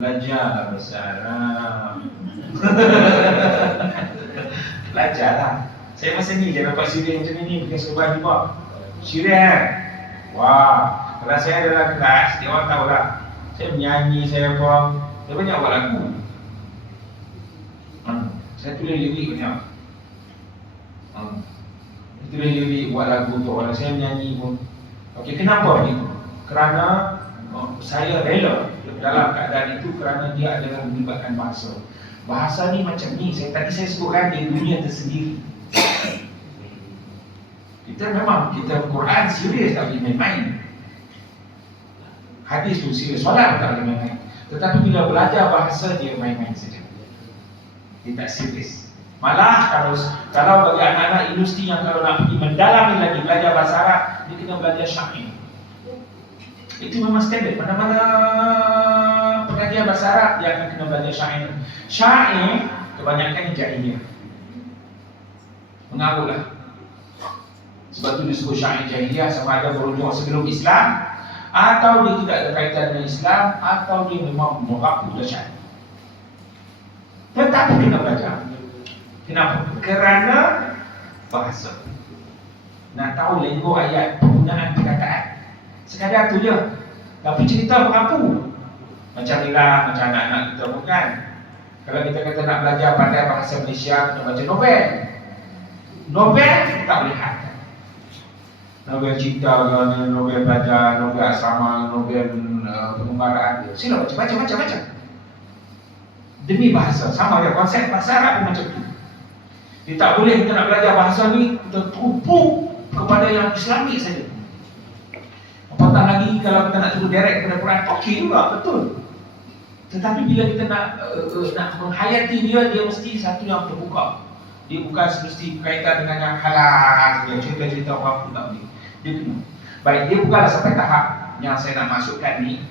Belajar bahasa Arab. Belajarlah. Saya masa ni je dapat sirih macam ni bukan sebab juga. Sirih kan? Wah, kalau saya dalam kelas, dia orang tahu lah. Saya menyanyi, saya banyak buat lagu. Saya tulis lirik banyak. Saya tulis lirik buat lagu untuk orang. Saya menyanyi pun. Okey, kenapa begitu? Kerana saya rela dalam keadaan itu kerana dia adalah melibatkan bahasa. Bahasa ni macam ni, tadi saya sebutkan di dunia tersendiri. Kita memang, kita Quran serius tak boleh main-main. Hadis tu serius, solat tak boleh main-main. Tetapi bila belajar bahasa dia main-main saja. Dia tak serius. Malah kalau bagi anak-anak industri yang kalau nak pergi mendalami lagi belajar bahasa Arab, dia kena belajar syair. Itu memang standard. Mana-mana pengajian bahasa Arab dia akan kena belajar syair. Syair kebanyakan jahiliyah. Mengarutlah. Sebab tu disebut syair jahiliyah, sama ada berujung sebelum Islam, atau dia tidak ada kaitan dengan Islam, atau dia memang mengaku syair. Tetapi kena belajar. Kenapa? Kerana bahasa. Nak tahu lenggo ayat, penggunaan perkataan. Sekadar tu je. Tapi cerita mengaku. Macam inilah, macam anak-anak kita bukan. Kalau kita kata nak belajar pandai bahasa Malaysia, kita baca novel. Novel tak boleh hadap. Novel cinta, novel belajar, novel asrama, novel pengembaraan. Sila baca. Demi bahasa, sama dia konsep bahasa Arab pun macam tu. Dia tak boleh kita nak belajar bahasa ni, kita terhubung kepada yang Islamik saja. Apatah lagi kalau kita nak turun direct kepada Quran, okey juga, betul. Tetapi bila kita nak menghayati dia mesti satu yang terbuka. Dia bukan semesti berkaitan dengan yang halal saja, cerita-cerita orang pun tak boleh. Dia kena. Baik, dia bukanlah sampai tahap yang saya nak masukkan ni,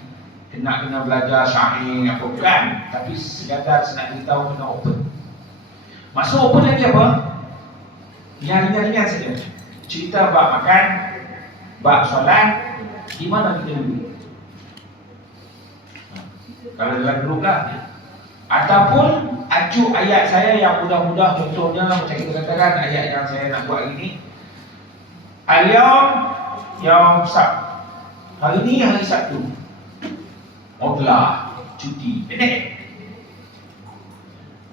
kena belajar syair apa bukan. Tapi sekadar saya nak beritahu kena open. Masuk open lagi apa? Yang ringan-ringan saja. Cerita bab makan, bab solat, di mana kita dulu? Kalau dalam grup lah. Ataupun ajuk ayat saya yang mudah-mudah, contohnya macam kita katakan ayat yang saya nak buat hari ni. Al-Yawm Yaum Sabt. Hari ni hari Sabtu. Telah cuti. Pendek.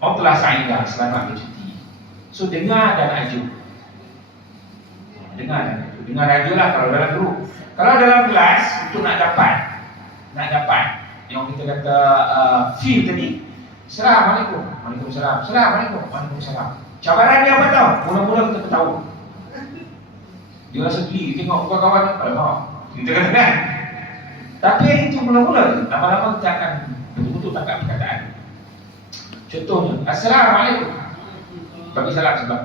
Telah sa'idah, selamat bercuti. So dengar dan ajuk. Dengar dan ajuk. Dengar dan ajuk lah kalau dalam grup. Kalau dalam kelas, untuk nak dapat yang kita kata feel tadi. Assalamualaikum. Waalaikumsalam. Assalamualaikum. Waalaikumsalam. Cabaran dia apa tau? Mula-mula kita ketawa. Dia rasa geli, tengok kawan-kawan ni, alamak, kita kata kan. Tapi itu mula-mula, lama-lama kita akan betul-betul tangkap perkataan. Contohnya, Assalamualaikum. Bagi salam sebab.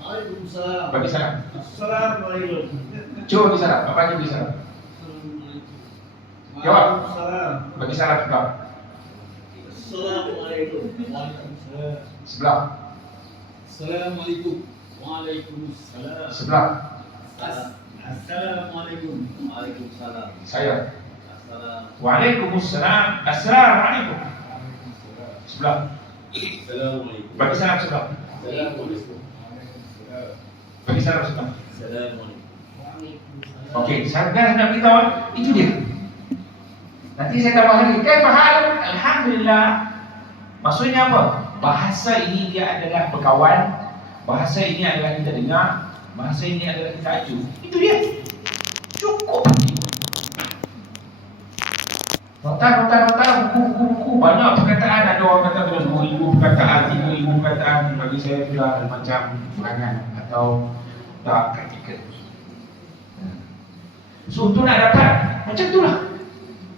Waalaikumsalam. Bagi salam. Assalamualaikum. Cuba bagi salam. Apa aja bagi salam? Jawab. Waalaikumsalam. Bagi salam sebab. Assalamualaikum. Waalaikumsalam. Sebelah. Assalamualaikum. Waalaikumsalam. Sebelah. Assalamualaikum. Waalaikumsalam. Saya. Assalamualaikum. Waalaikumsalam. Assalamualaikum. Sebelah. Assalamualaikum. Bagi salam sebelah. Assalamualaikum. Bagi salam sebelah. Assalamualaikum. Okey, saya nak beritahu itu dia. Nanti saya tambah lagi. Kan faham? Alhamdulillah. Maksudnya apa? Bahasa ini dia adalah berkawan. Bahasa ini adalah kita dengar. Bahasa ini adalah kita ajuk. Itu dia. Cukup. Nota, buku. Banyak perkataan. Ada orang kata 2,000 perkataan, 3,000 perkataan. Bagi saya sudah macam perangan atau tak praktikal. So untuk nak dapat macam itulah.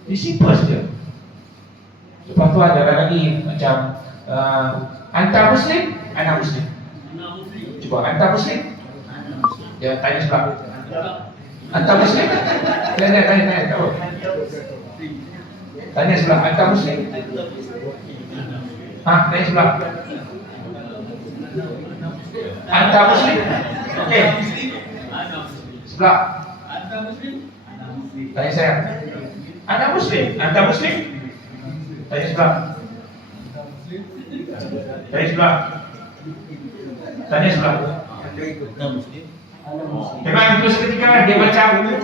Simple saja. Lepas tu ada lagi macam antar Muslim, anak Muslim. Cuba antar Muslim. Dia tanya sebab antar Muslim. Tanya. Tahu? Tanya sebelah antar Muslim. Tanya sebelah. Antar Muslim. Okey. Sebelah. Tanya saya. Anda Muslim? Anda Muslim? Tanya sebelah. Tanya sebelah. Tanya sebelah. Memang itu seketika dia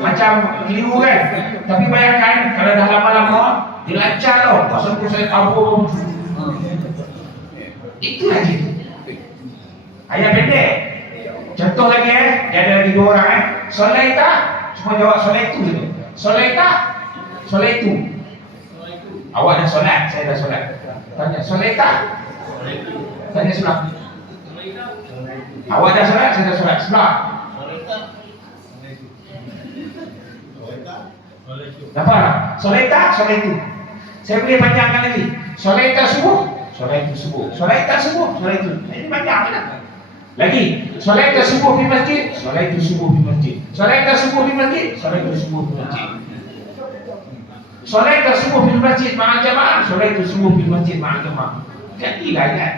macam keliru kan. Tapi bayangkan kalau dah lama-lama dia lancar tau. Pasal saya tahu. Itu lagi. Ayat pendek. Contoh lagi dia ada lagi 2 orang Solat tak? Semua jawab solat itu je. Solat tak? Solat itu. Awak dah solat, saya dah solat. Tanya, solat tak? Tanya sebelah. Awak dah solat, saya dah solat. Sebelah. Nampak tak? Solat tak? Solat itu. Saya boleh panjangkan lagi. Solat tak subuh? Solat itu subuh. Solat tak subuh? Solat itu. Ini panjang kan? Lagi, solat tak subuh di masjid? Solat itu subuh di masjid. Solat tak subuh di masjid? Solat itu subuh di masjid. Solat tak subuh di masjid ma'al jamaah? Solat itu subuh di masjid ma'al jamaah. Jadilah kan?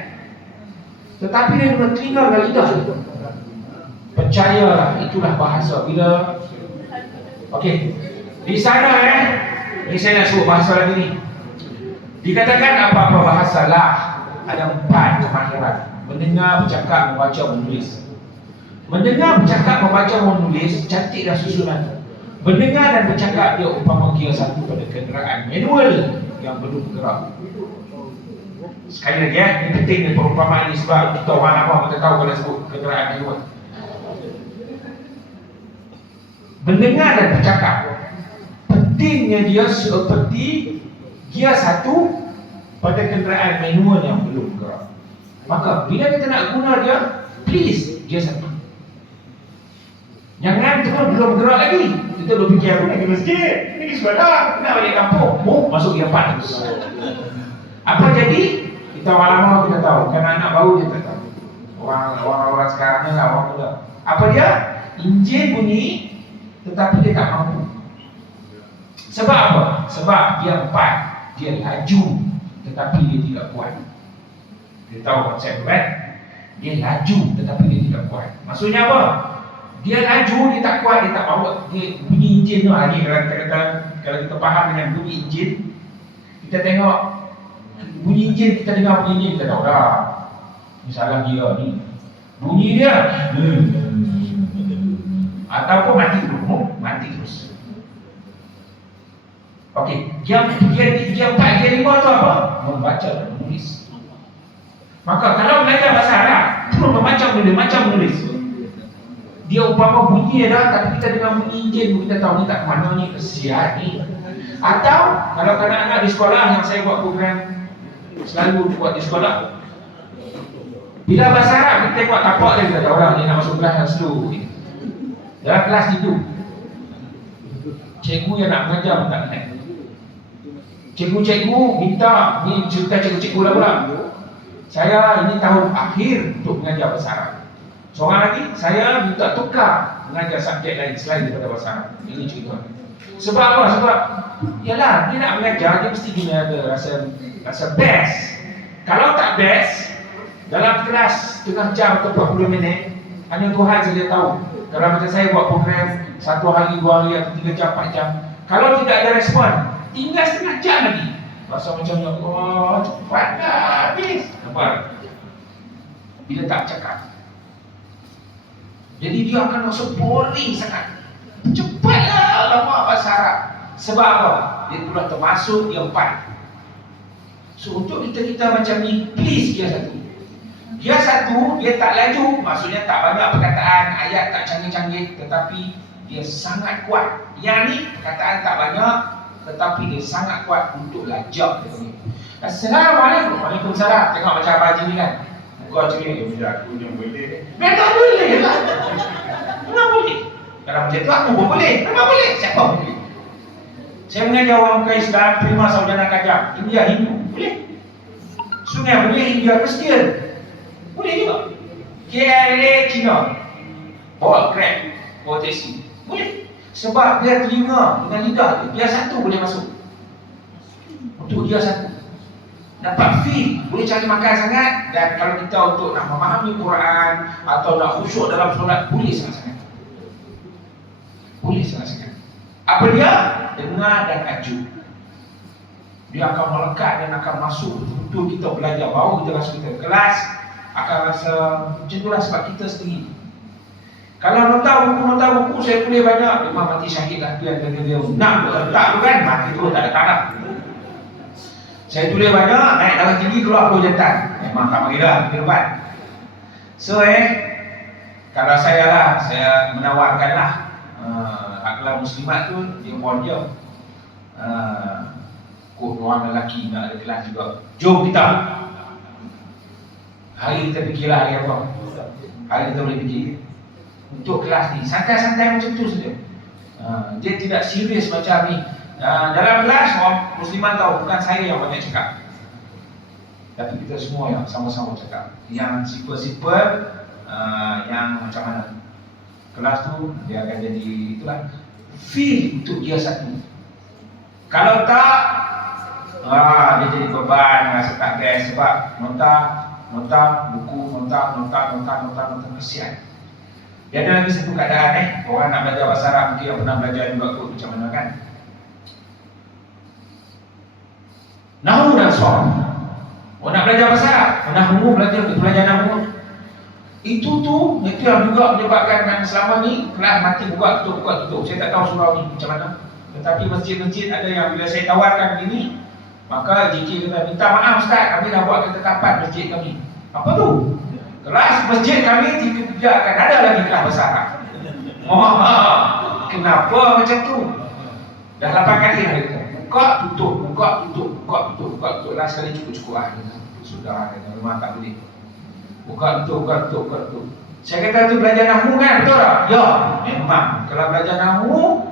Tetapi dia bertelinga dan lidah. Percayalah, itulah bahasa. Bila okey, di sana ini saya nak suruh bahasa lagi ni. Dikatakan apa-apa bahasa lah ada 4 kemahiran. Mendengar, bercakap, membaca, menulis. Mendengar, bercakap, membaca, menulis, cantiklah susunan. Mendengar dan bercakap dia umpama gear 1 pada kenderaan manual yang belum bergerak. Sekali lagi ini penting ni perumpamaan ini sebab kita orang apa kita tahu kalau sebut kenderaan manual. Mendengar dan bercakap. Pentingnya dia seperti gear 1 pada kenderaan manual yang belum bergerak. Maka bila kita nak guna dia, please dia 1. Jangan terus belum gerak lagi. Kita dah fikir aku nak ke masjid, ni sekolah, nak balik kampung. Masuk dia 4 terus. Apa jadi? Kita orang lama kita tahu, kan anak baru dia tak tahu. Orang sekarang ni lah, orang muda. Apa dia? Enjin bunyi, tetapi dia tak mampu. Sebab apa? Sebab dia 4. Dia laju, tetapi dia tidak kuat. Dia tahu konsep kan? Dia laju tetapi dia tidak kuat. Maksudnya apa? Dia laju, dia tak kuat, dia tak bawa. Dia bunyi enjin tu lagi. Kalau kita faham dengan bunyi enjin, kita tengok bunyi enjin, kita dengar bunyi enjin, kita tahu dah. Misalnya dia ni bunyi dia ataupun mati dulu, mati terus. Okey, dia 4, dia 5 tu apa? Membaca dan menulis. Maka kalau belajar bahasa Arab, terus membaca menulis. Dia umpama bunyi dah, tapi kita dengar bunyi enjin, kita tahu ni tak mana ni, kesian ni. Atau kalau anak-anak di sekolah yang saya buat program selalu buat di sekolah, bila bahasa Arab kita tengok tapak dia, kita tahu orang ni nak masuk kelas yang slow. Dalam kelas itu, cikgu yang nak mengajar pun tak kenal. Cikgu-cikgu minta, ni cerita cikgu-cikgu lah pula. Saya ini tahun akhir untuk mengajar bahasa Arab. Seorang lagi, saya minta tukar mengajar subjek lain selain daripada bahasa Arab. Ini cerita. Sebab apa? Sebab yalah, dia nak mengajar, dia mesti dia ada rasa best. Kalau tak best, dalam kelas tengah jam atau 40 minit, hanya Tuhan saja tahu. Kalau macam saya buat program 1 hari, 2 hari atau 3 jam, 4 jam, kalau tidak ada respon, tinggal setengah jam lagi. Rasa macam ya Allah, cepat dah habis. Nampak? Bila tak cakap, jadi dia akan rasa boring sangat. Cepatlah lama bahasa Arab. Sebab apa? Dia pula termasuk yang 4. So untuk kita macam ni, please dia 1. Dia 1, dia tak laju. Maksudnya tak banyak perkataan, ayat tak canggih-canggih, tetapi dia sangat kuat. Yang ni perkataan tak banyak, tetapi dia sangat kuat untuk lajak. Assalamualaikum. Waalaikumsalam. Tengok macam Abang Haji ni kan, muka macam ni, dia aku yang boleh. Memang boleh lah. Memang boleh. Kalau macam tu aku pun boleh. Memang boleh. Siapa pun boleh. Saya mengajar orang bukan Islam, terima sarjana kajang, India, Hindu, boleh. Sungai boleh, India, Kristian, boleh juga. KLA, Cina, bawa Grab, bawa taxi, boleh. Sebab dia telinga dengan lidah dia 1 boleh masuk. Untuk dia 1 dapat feel, boleh cari makan sangat. Dan kalau kita untuk nak memahami Quran atau nak khusyuk dalam solat, boleh sangat-sangat. Boleh sangat-sangat. Apa dia? Dengar dan ajuk. Dia akan melekat dan akan masuk betul-betul kita belajar. Baru kita rasa kita kelas akan rasa macam itulah sebab kita sendiri. Kalau nota buku saya tulis banyak, memang mati syahid lah tu yang dia nak letak tu kan, mati tu tak ada tanah. Saya tulis banyak, naik darah tinggi keluar peluh jantan. Memang tak bagi dah di depan. So kalau saya menawarkan lah akhlak muslimat tu, dia pun dia kok orang lelaki nak ada kelas juga. Jom kita. Hari kita fikirlah hari apa. Hari kita boleh fikir. Untuk kelas ni, santai-santai macam tu saja. Dia tidak serius macam ni. Dalam kelas, orang musliman tahu, bukan saya yang banyak cakap, tapi kita semua yang sama-sama cakap. Yang simple-simple, yang macam mana. Kelas tu, dia akan jadi, itulah, feel untuk dia satu. Kalau tak, dia jadi beban, rasa tak best. Sebab nota, buku, nota, kesian. Dia ada lagi satu keadaan orang nak belajar bahasa Arab, mungkin yang pernah belajar juga kot macam mana kan. Nahu dan Sharh. Orang nak belajar bahasa Arab, Nahu belajar Nahu. Itu yang juga menyebabkan yang selama ni kelas mati buka tutup. Saya tak tahu surau ni macam mana. Tetapi masjid-masjid ada yang bila saya tawarkan begini, maka JK kata, minta maaf Ustaz, kami dah buat ketetapan masjid kami. Apa tu? Kelas masjid kami tidak akan ada lagi kelas bahasa Arab. Kenapa macam tu? Dah 8 kali hari itu. Buka tutup. Lah sekali cukup lah. Sudah, memang tak boleh. Buka tutup. Saya kata tu belajar Nahu kan, betul tak? Ya, memang. Kalau belajar Nahu,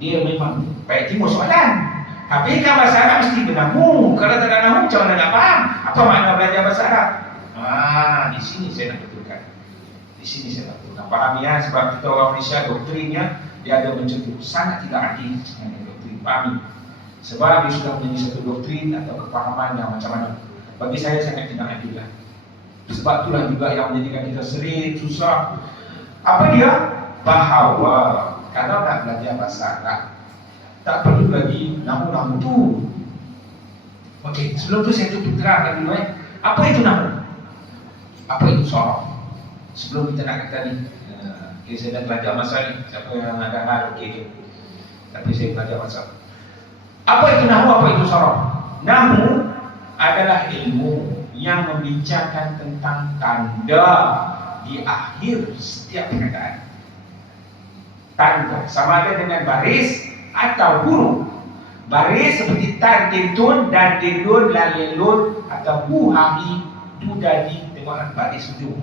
dia memang baik timur soalan. Tapi kan bahasa Arab mesti bernahu. Kalau tak ada Nahu, macam mana nak faham? Apa makna belajar bahasa Arab? Di sini saya nak betulkan. Fahami ya, sebab kita orang Malaysia doktrinnya dia ada macam tu, sangat tidak adil dengan doktrin. Fahami. Sebab dia sudah menjadi satu doktrin atau kefahaman yang macam mana. Bagi saya sangat tidak adil lah. Sebab itulah juga yang menjadikan kita sering susah. Apa dia? Bahawa kalau nak belajar bahasa Arab, tak perlu lagi Nahu tu. Okey, sebelum tu saya tutup terangkan dulu apa itu Nahu? Apa itu Sharh? Sebelum kita nak kata ni, saya dah belajar masa ni. Siapa yang ada hal, okey. Tapi saya belajar masa. Apa itu Nahu? Apa itu Sharh? Nahu adalah ilmu yang membincangkan tentang tanda di akhir setiap perkataan. Tanda sama ada dengan baris atau huruf. Baris seperti tan, tintun, dan tindun, lalelun, atau buhahi, dudadi, tengoklah baris ujung.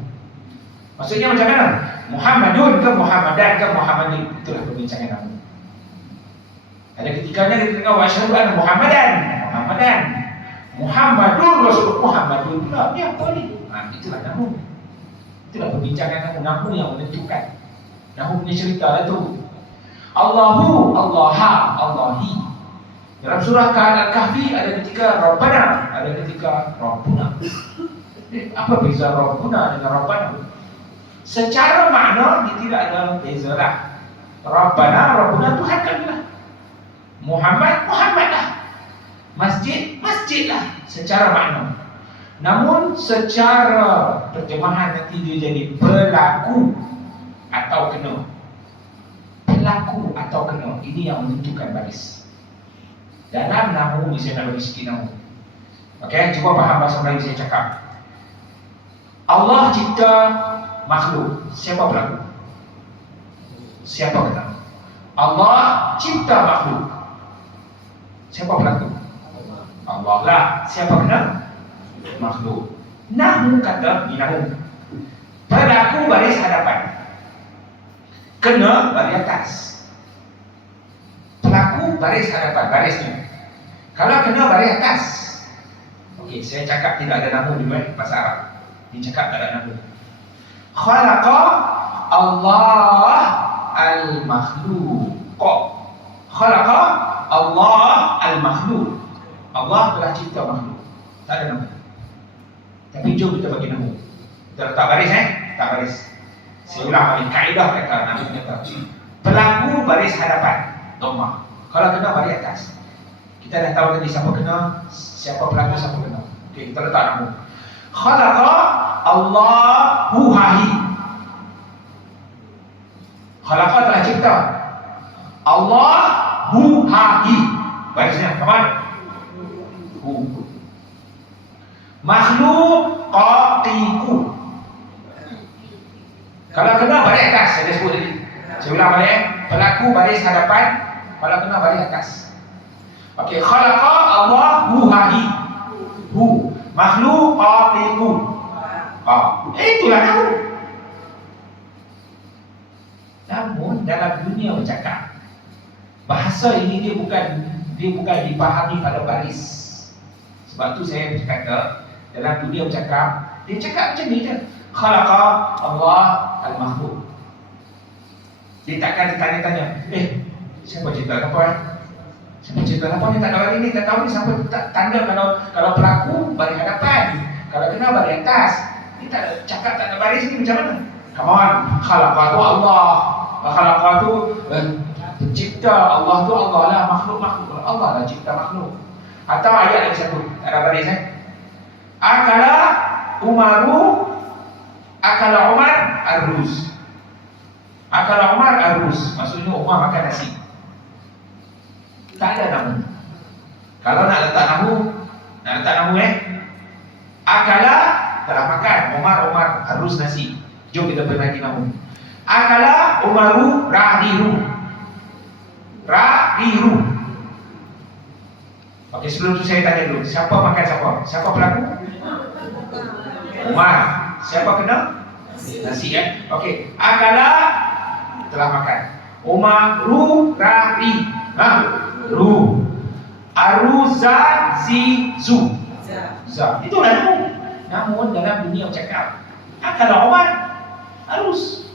Maksudnya macam mana? Muhammadun ke Muhammadan ke Muhammadin. Itulah perbincangan Nahu. Ada ketikanya kita dengar wa asyhadu anna Muhammadan. Muhammadun Rasul Muhammadun pula. Ni apa ni? Itulah Nahu. Itulah perbincangan Nahu yang menentukan. Nahu punya cerita lah tu. Allahu, Allaha, Allahi. Dalam surah Al-Kahfi ada ketika Rabbana, ada ketika Rabbuna. Apa beza Rabbuna dengan Rabbana? Secara makna dia tidak ada beza lah. Rabbuna Tuhan kami lah. Muhammad lah. Masjid lah secara makna. Namun secara terjemahan nanti dia jadi pelaku atau kena. Ini yang menentukan baris. Dalam Nahu ni saya nak bagi sikit Nahu. Okey, cuba faham bahasa Melayu saya cakap. Allah cipta makhluk. Siapa pelaku? Siapa kena? Allah cipta makhluk. Siapa pelaku? Allah lah. Siapa kena? Makhluk. Nahu kata, ni Nahu. Pelaku baris hadapan. Kena baris atas. Pelaku baris hadapan, barisnya. Kalau kena baris atas. Okey, saya cakap tidak ada Nahu dulu bahasa Arab. Dia cakap tak ada Nahu. Khalaqa Allah al-makhluq. Khalaqa Allah al-makhluq. Allah telah cipta makhluk. Tak ada Nahu. Tapi jom kita bagi Nahu. Kita letak baris tak baris. Saya ulang balik, kaedah kata Nabi kata pelaku baris hadapan, dhammah. Kalau kena baris atas. Kita dah tahu tadi siapa kena, siapa pelaku, siapa kena. Okey, kita letak nama. Khalaqa Allahu hahi. Khalaqa telah cipta. Allahu hahi. Barisnya, come on. Hu. Makhluqatiku. Kalau kena baris atas, saya dah sebut tadi. Saya ulang balik. Pelaku baris hadapan, kalau kena baris atas. Okey, khalaqa Allahu hahi. Hu. Makhluqatiku. Itulah kamu. Namun dalam dunia bercakap, bahasa ini dia bukan dipahami pada baris. Sebab tu saya berkata dalam dunia bercakap, dia cakap macam ni je. Khalaqa Allah al-makhluk. Dia takkan ditanya-tanya, siapa cerita apa siapa cerita apa ni, tak ada hari ni, tak tahu ni siapa tanda kalau pelaku baris hadapan, kalau kena baris atas. Ni tak ada cakap, tak ada baris ni macam mana? Come on, khalaqa tu Allah, khalaqa tu pencipta, Allah tu Allah lah, makhluk Allah lah cipta makhluk. Atau ayat lagi satu, tak ada baris Akala Umar arruz. Akala Umar arruz, maksudnya Umar makan nasi. Tak ada nama. Kalau nak letak nama Akala telah makan, Umar arruz nasi. Jom kita berbagi nama. Akala Umaru rahiru. Okey, sebelum tu saya tanya dulu, siapa makan siapa? Siapa pelaku? Umar. Siapa kena? Nasi Okey, akala telah makan. Umaru ru. Aruza zizu. Itulah nama. Namun dalam dunia bercakap, akala Umar aruz.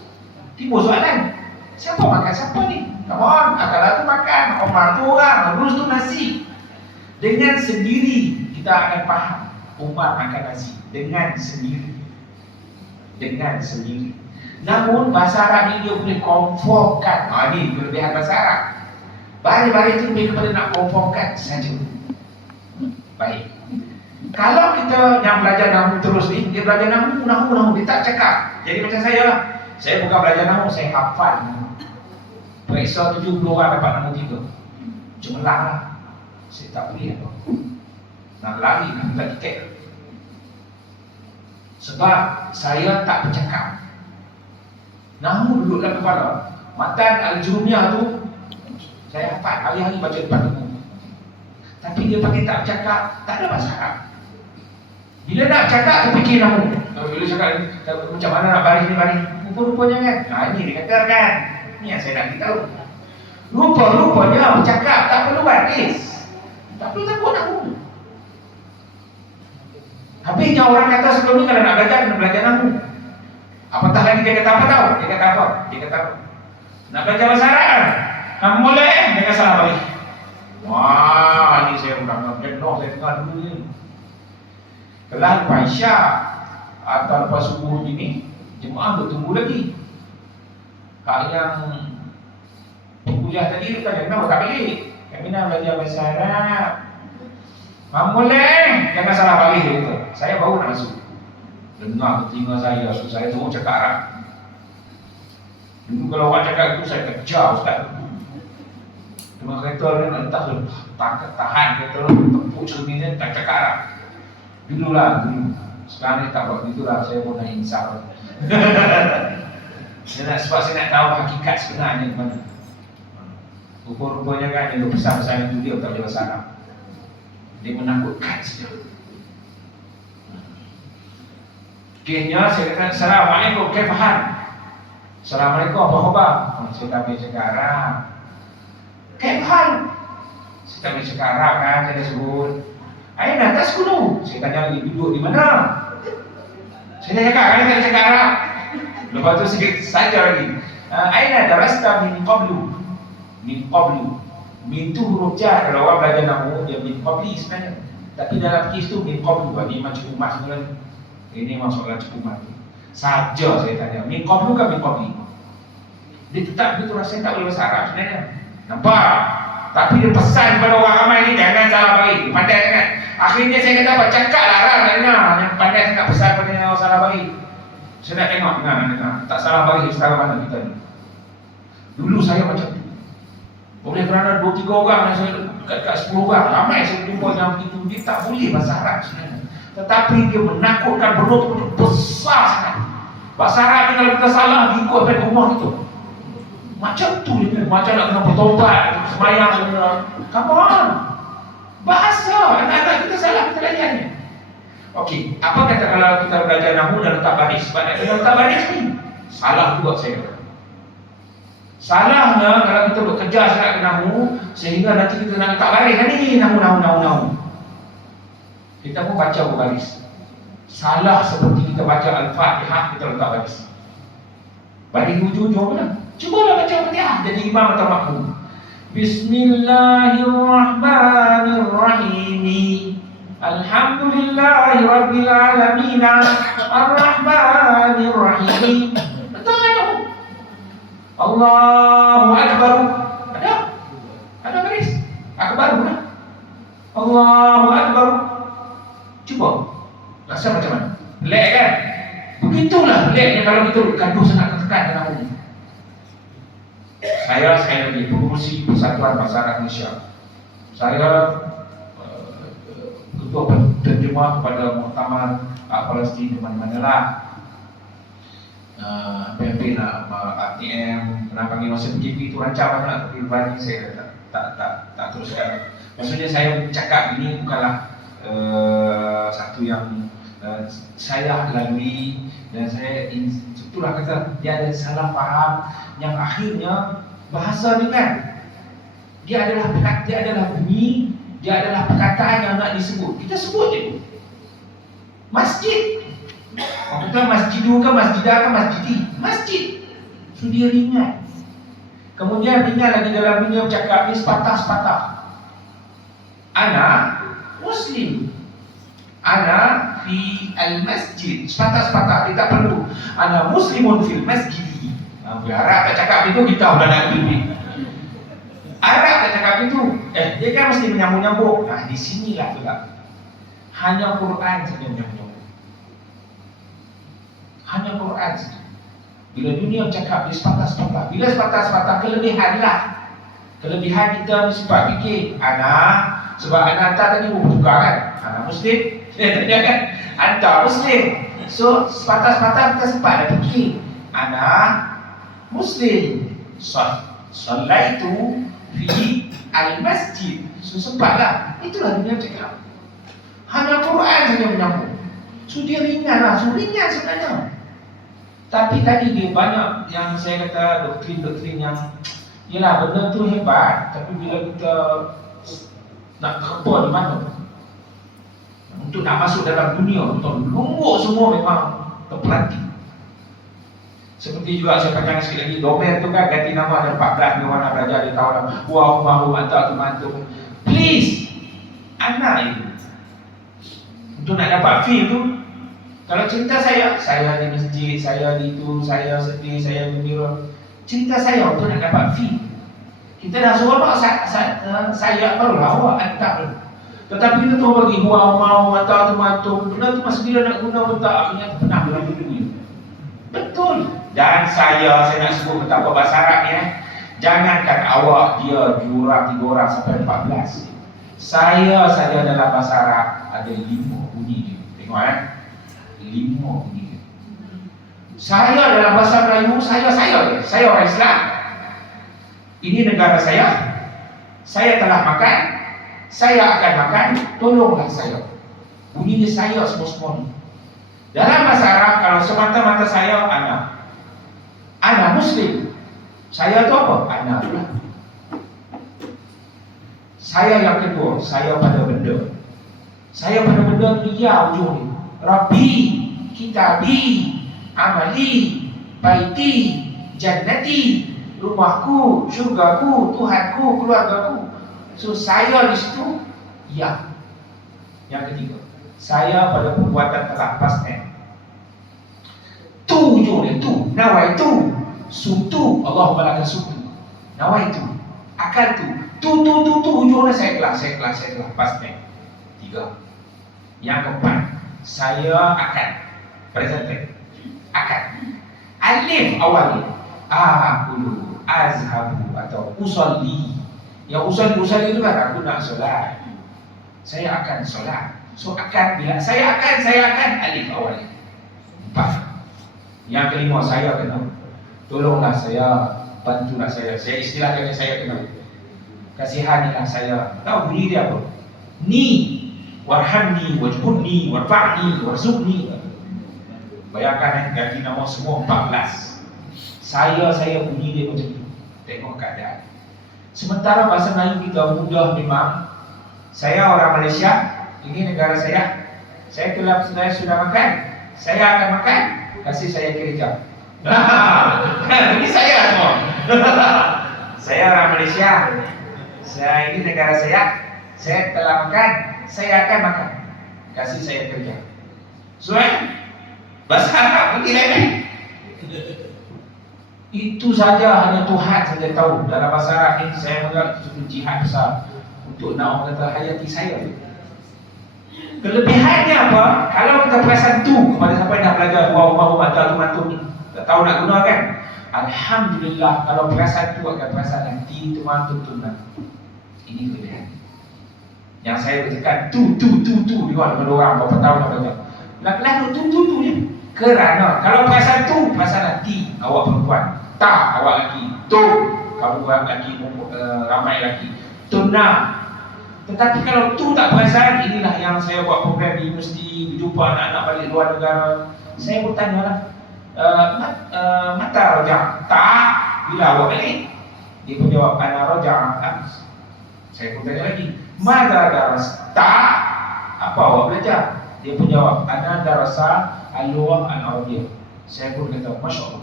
Timbul soalan, siapa makan siapa ni? Come on, akala tu makan, Umar tu orang, aruz tu nasi. Dengan sendiri kita akan faham Umar makan nasi dengan sendiri. Namun bahasa Arab ni dia boleh konformkan. Ni kelebihan bahasa Arab. Baris-baris tu lebih kepada nak konformkan saja. Baik. Kalau kita yang belajar nahwu terus ni, dia belajar nahwu, dia tak cakap. Jadi macam saya lah. Saya bukan belajar nahwu, saya hafal. Periksa 70 orang dapat nahwu 3. Cemerlang lah. Saya tak boleh apa. Nak lari, nak minta tiket. Sebab saya tak bercakap. Nahwu duduk dalam kepala. Matan al-Jurumiyah tu saya hafal, hari-hari baca depan buku. Tapi dia pakai tak bercakap, tak ada bahasa Arab. Bila nak cakap, terfikir nahwu. Bila cakap, macam mana nak baris ni. Rupa-rupanya kan. Ini dia kata kan. Ni yang saya nak beritahu. Rupa-rupanya bercakap, tak perlu baris. Tak perlu takut nahwu. Habisnya orang kata sebelum ni kalau nak belajar, kena belajar nahwu. Apatah lagi dia kata apa tahu? Dia kata apa? Nak belajar bahasa Arab kan? Boleh, jangan salah balik. Wah, ini saya undang penuh, saya dengar dulu ni. Kelas lepas Isyak atau lepas subuh ini, jemaah bertunggu lagi. Hak yang kuliah tadi tu kan, kenapa tak balik? Kami nak belajar bahasa Arab. Boleh, jangan salah balik dia kata. Saya baru nak masuk. Dengar ke telinga saya, so saya terus cakap Arab. Dulu kalau orang cakap itu, saya kejar ustaz. Dengan kereta dia nak letak tu, tahan kereta, tepuk cermin dia, tak cakap Arab. Dulu. Sekarang ni tak buat begitulah, saya pun nak insaf. Sebab saya nak tahu hakikat sebenarnya ke mana. Rupa-rupanya kan dia besar-besar itu dia tak boleh bahasa Arab. Dia menakutkan saja. Akhirnya saya kata, Assalamualaikum, kaifahan? Assalamualaikum, apa khabar? Saya tak boleh cakap Arab. Kaifahan? Saya tak boleh cakap Arab kan, saya sebut Aina taskunu? Saya tanya lagi, duduk di mana? Saya cakap kan, saya cakap Arab. Lepas tu sikit saja lagi. Aina darasta min qablu? Min tu huruf jar. Kalau orang belajar nahwu, dia min qabli sebenarnya. Tapi dalam kisah tu min qablu. Ini macam umat sebenarnya. Ini maksudnya cukup mati. Saja saya tanya, min qablu ke min qabli? Dia tetap begitu, saya tak boleh bahasa Arab sebenarnya. Nampak? Tapi dia pesan kepada orang ramai ni, jangan salah baik. Pandai sangat. Akhirnya saya kata apa? Cakap lah Ram, dengar. Yang pandai sangat pesan pada orang salah baik. Saya nak tengok, dengar. Tak salah baik sekarang mana kita ni. Dulu saya macam tu. Oleh kerana 2-3 orang yang saya kat 10 orang, ramai saya jumpa yang begitu. Dia tak boleh bahasa Arab sebenarnya. Tetapi dia menakutkan betul-betul besar sangat. Bahasa Arab ni kalau kita salah, dia ikut pada rumah kita. Macam tu dia, macam nak kena bertobat, semayang, come on. Bahasa, anak-anak kita salah, kita layan ni. Okey, apa kata kalau kita belajar Nahu dan letak baris? Sebab nak kena letak baris ni, salah juga saya kata. Salahnya kalau kita bekerja sangat ke Nahu, sehingga nanti kita nak letak baris ni, Nahu. Kita pun baca berbaris. Salah seperti kita baca Al-Fatihah, kita letak baris. Baris hujung-hujung mana? Cubalah baca Al-Fatihah jadi imam atau makmum. Bismillahirrahmanirrahim. Alhamdulillahi rabbil alamin. Ar-Rahmanirrahim. Betul tak? Allahu Akbar. Ada baris. Akbar lah. Allahu Akbar. Cuba. Rasa macam mana? Lek kan? Begitulah leknya kalau kita gaduh sangat tekan dalam umum. Saya lagi pengurusi Persatuan Masyarakat Malaysia. Saya ketua penterjemah kepada Muktamar Palestin di mana-mana lah. PMP nak ATM, nak panggil masa PKP itu rancang banyak, tapi bagi saya tak teruskan. Maksudnya saya cakap ini bukanlah satu yang saya lalui, dan saya itulah kata dia ada salah faham yang akhirnya bahasa ni kan dia adalah bunyi, dia adalah perkataan yang nak disebut. Kita sebut je masjid. Orang kata masjidu ke masjidah ke masjidi, masjid. So dia ringan. Kemudian ringan lagi dalam dunia bercakap ni sepatah-sepatah. Ana Muslim. Ana fi al-masjid. Sepatah-sepatah, dia tak perlu ana muslimun fil masjidi. Arab tak cakap itu, kita pula nak lebih. Arab tak cakap itu, dia kan mesti menyambung-nyambung. Nah, di sinilah tu lah. Hanya Quran saja menyambung. Hanya Quran saja. Bila dunia bercakap dia sepatah-sepatah. Bila sepatah-sepatah, kelebihan lah. Kelebihan kita ni sebab fikir sebab anak hantar tadi bertukar kan. Anak Muslim, dia kan hantar Muslim. So sepatah-sepatah kita sempat dah fikir anak Muslim. Sallaitu fi al-masjid. So sempatlah. Itulah dunia cakap. Hanya Quran saja menyambung. So dia ringan lah. So ringan sebenarnya. Tapi tadi dia banyak yang saya kata doktrin-doktrin yang yelah benda tu hebat, tapi bila kita nak kebun di mana untuk nak masuk dalam dunia, untuk lumbuk semua memang terpelanting. Seperti juga saya panjang sikit lagi, domain tu kan ganti nama ada 14 dia orang nak belajar, dia tahu lah wah mahu mantap tu mantu. Please, anak itu untuk nak dapat feel tu, kalau cerita saya di masjid, saya di itu, saya sedih, saya gembira, cerita saya untuk nak dapat feel. Kita dah seronok saya barulah awak hantar dulu. Tetapi kita tu bagi huang mau atau tu benda tu masih bila nak guna pun tak akhirnya pernah dalam dunia. Betul. Dan saya nak sebut betapa bahasa Arab ni jangankan awak dia 2 orang 3 orang sampai 14. Saya saja dalam bahasa Arab ada 5 bunyi dia. Tengok 5 bunyi dia. Saya dalam bahasa Melayu saya orang Islam. Ini negara saya telah makan, saya akan makan, tolonglah saya. Bunyi dia saya semua-semua ni. Dalam bahasa Arab kalau semata-mata saya ana Muslim. Saya tu apa? Ana pula. Saya yang kedua, saya pada benda. Saya pada benda tu ya ujung ni. Rabbi, kitabi, amali, baiti, jannati, rumahku, syurgaku, Tuhanku, keluargaku. So saya di situ ya. Yang ketiga, saya pada perbuatan telah past tense. Tu ujung dia tu, nawaitu, sutu, Allahumma laka sutu. Nawaitu, akal tu, Tu, ujungnya saya kelas. Pas nih. 3. Yang keempat, saya akan. Present tense. Akan. Alif awal. Aqulu, azhabu atau usolli. Yang usolli itu kan aku nak solat. Saya akan solat. So akan bila saya akan alif awal. 4. Yang kelima, saya kena. Tolonglah saya, bantulah saya. Saya istilahkannya saya kena. Kasihanilah saya. Tahu bunyi dia apa? Ni, warhamni, wajbudni, warfa'ni, warzuqni. Bayangkan gaji nama semua 14. Saya bunyi dia macam itu. Tengok keadaan. Sementara bahasa Melayu kita mudah memang. Saya orang Malaysia, ini negara saya. Saya sudah makan. Saya akan makan. Kasih saya kerja. Ini saya semua. Saya orang Malaysia. Saya ini negara saya. Saya telah makan. Saya akan makan. Kasih saya kerja. Bahasa Arab begini kan? Itu saja, hanya Tuhan saja tahu. Dalam bahasa Arab ini saya menganggap itu jihad besar untuk nak orang kata hayati saya. Kelebihannya apa? Kalau kita perasan tu kepada siapa yang dah belajar rumah matu ni, tak tahu nak guna kan? Alhamdulillah, kalau perasan tu akan perasan nanti tu mantu. Ini kelebihan. Yang saya bercakap tu di luar dengan orang berapa tahun dah belajar. Lalu tu je. Kerana kalau perasan tu perasan nanti awak perempuan, tak awak lelaki. Tu kamu buat lelaki, ramai lelaki. Tunang. Tetapi kalau tu tak perasan, inilah yang saya buat program di universiti, berjumpa anak-anak balik luar negara. Saya pun tanya lah, mata rojak? Tak. Bila awak balik? Dia pun jawab, ana rojak. Saya pun tanya lagi, mada daras? Tak. Apa awak belajar? Dia pun jawab, ana darasa al-lughah al-arabiyyah. Saya pun kata, Masya Allah.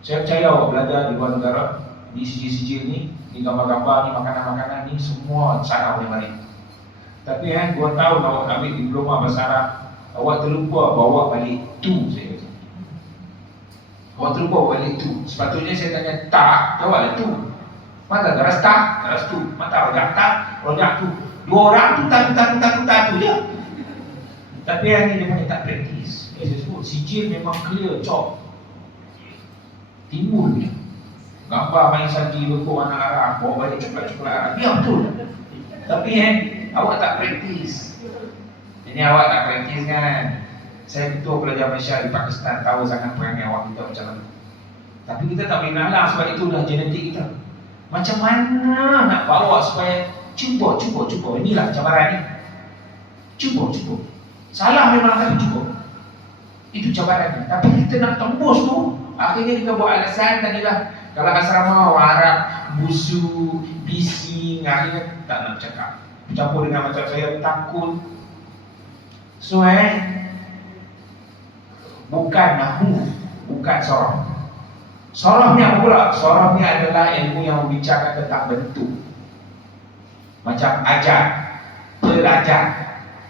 Saya percaya awak belajar di luar negara, di sijil-sijil ni, ni gambar-gambar ni, makanan-makanan ni, semua sana boleh balik. Tapi 2 tahun awak ambil diploma bahasa Arab, awak terlupa bawa balik tu, saya kata. Awak terlupa bawa balik tu. Sepatutnya saya tanya, tak, jawablah tu. Mata daras tak, daras tu. Mata rojak tak, rojak tu. 2 orang tu, tak tu je. Tapi yang ni dia punya tak praktis. Saya sebut, sijil memang clear, cop. Timbul dia. Gambar main salji lekuk anak Arab, bawa balik coklat-coklat Arab. Ya betul. Tapi awak tak praktis. Ini awak tak praktis kan. Saya ketua pelajar Malaysia di Pakistan, tahu sangat perangai awak kita macam mana. Tapi kita tak boleh nalar sebab itu dah genetik kita. Macam mana nak bawa supaya cuba. Inilah cabaran ni. Cuba. Salah memang akan cuba. Itu cabarannya. Tapi kita nak tembus tu, akhirnya kita buat alasan tadilah. Kalau asrama orang Arab, busu, bising, akhirnya tak nak cakap. Campur dengan macam saya, takut. So bukan nahu, bukan soroh. Sorohnya apa pula? Sorohnya adalah ilmu yang membicarakan tentang bentuk. Macam ajar, pelajar,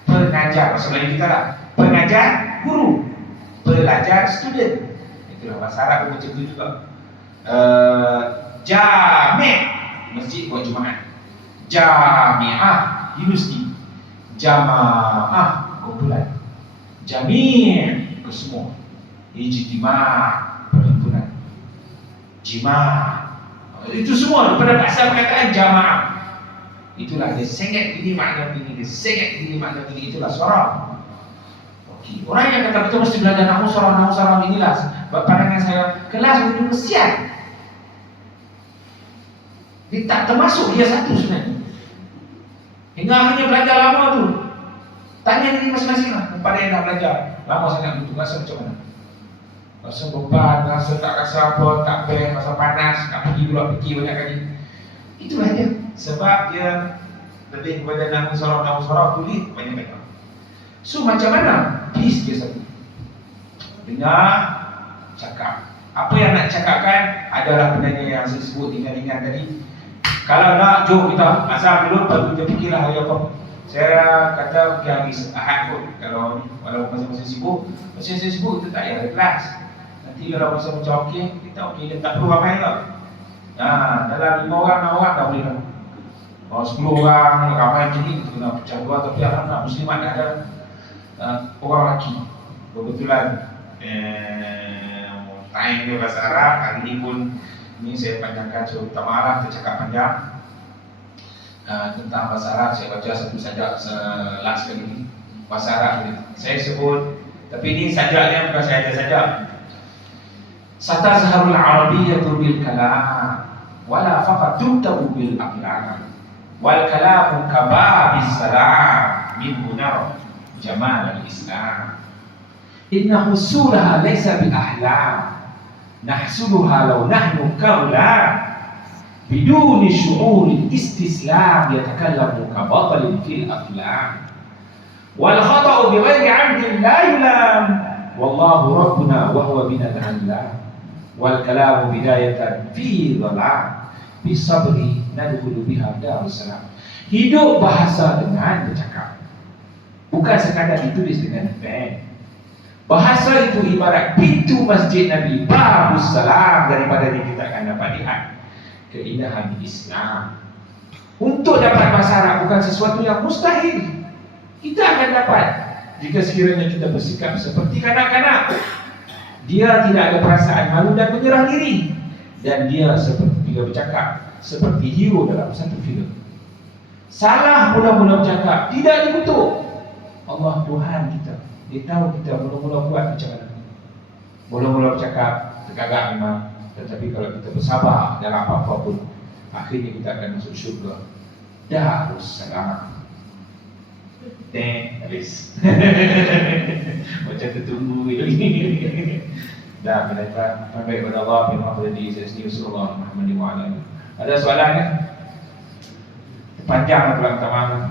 pengajar. Bahasa Melayu kita lah. Pengajar, guru. Pelajar, student. Itulah bahasa Arab pun macam itu juga. Jami', masjid buat Jumaat. Jami'ah, universiti. Jama'ah, kumpulan. Jami' ke semua. Ijtima', perhimpunan. Jima', itu semua pada bahasa perkataan jama'ah. Itulah dia sengit ini makna ini, dia sengit ini makna ini. Itulah sorang. Okay. Orang yang kata betul mesti belajar nahu sorang inilah. Pandangan saya, kelas itu kesian. Dia tak termasuk dia satu sebenarnya. Hingga akhirnya belajar lama tu. Tanya diri masing-masing lah. Kepada yang dah belajar lama sangat dulu, rasa macam mana? Rasa beban, rasa tak rasa apa, tak best, rasa panas, nak pergi pula fikir banyak kali. Itulah dia. Sebab dia lebih kepada nahu sorang tulis banyak-banyak. So macam mana? Please dia satu. Dengar, cakap. Apa yang nak cakapkan adalah benda yang saya sebut ringan-ringan tadi. Kalau nak, jom kita asal dulu, baru kita fikirlah hari apa. Saya kata mungkin hari Ahad kot. Kalau walaupun masa-masa sibuk, masa saya sibuk kita tak payah ada kelas. Nanti kalau masa macam okey, kita okey, dia tak perlu ramai lah. Dalam 5 orang, 6 orang dah boleh lah. Kalau 10 orang ramai macam ni kita kena pecah dua. Tapi alhamdulillah muslimat ada orang lelaki. Kebetulan time dia bahasa Arab. Hari ni pun ini saya panjangkan, so minta maaf kita cakap panjang tentang bahasa Arab. Saya baca satu sajak last kali ni bahasa Arab ni saya sebut, tapi ini sajaknya bukan saya ada sajak. Satazharul arabiyyatu bil kalam wala faqat tuktabu bil aqlam wal kalamu kababis salam min hunar jamal al islam inna husulaha laysa bil ahlam nahsuluha law nahnu kaula biduni syu'uril istislam yatakallamu kabatalin fil aflam wal khata'u bighairi 'amdin la yulam wallahu rabbuna wa huwa bina al-'allam wal kalamu bidayatan fi dhalam bisabri nadkhulu biha darussalam. Hidup bahasa dengan bercakap, bukan sekadar ditulis dengan pen. Bahasa itu ibarat pintu masjid Nabi, babus salam, daripada ini kita akan dapat lihat keindahan Islam. Untuk dapat bahasa Arab bukan sesuatu yang mustahil. Kita akan dapat jika sekiranya kita bersikap seperti kanak-kanak. Dia tidak ada perasaan malu dan menyerah diri, dan dia seperti bila bercakap seperti hero dalam satu filem. Salah mula-mula bercakap tidak dikutuk. Allah Tuhan kita, dia tahu kita mula-mula buat macam mana. Mula-mula bercakap tergagap memang, tetapi kalau kita bersabar dalam apa-apa pun, akhirnya kita akan masuk syurga. Darussalam. Habis. Macam tertunggu lagi. Dah, kita baik kepada Allah, firman pada diri saya sendiri, Rasulullah Muhammad SAW. Ada soalan kan? Panjang lah, minta maaf.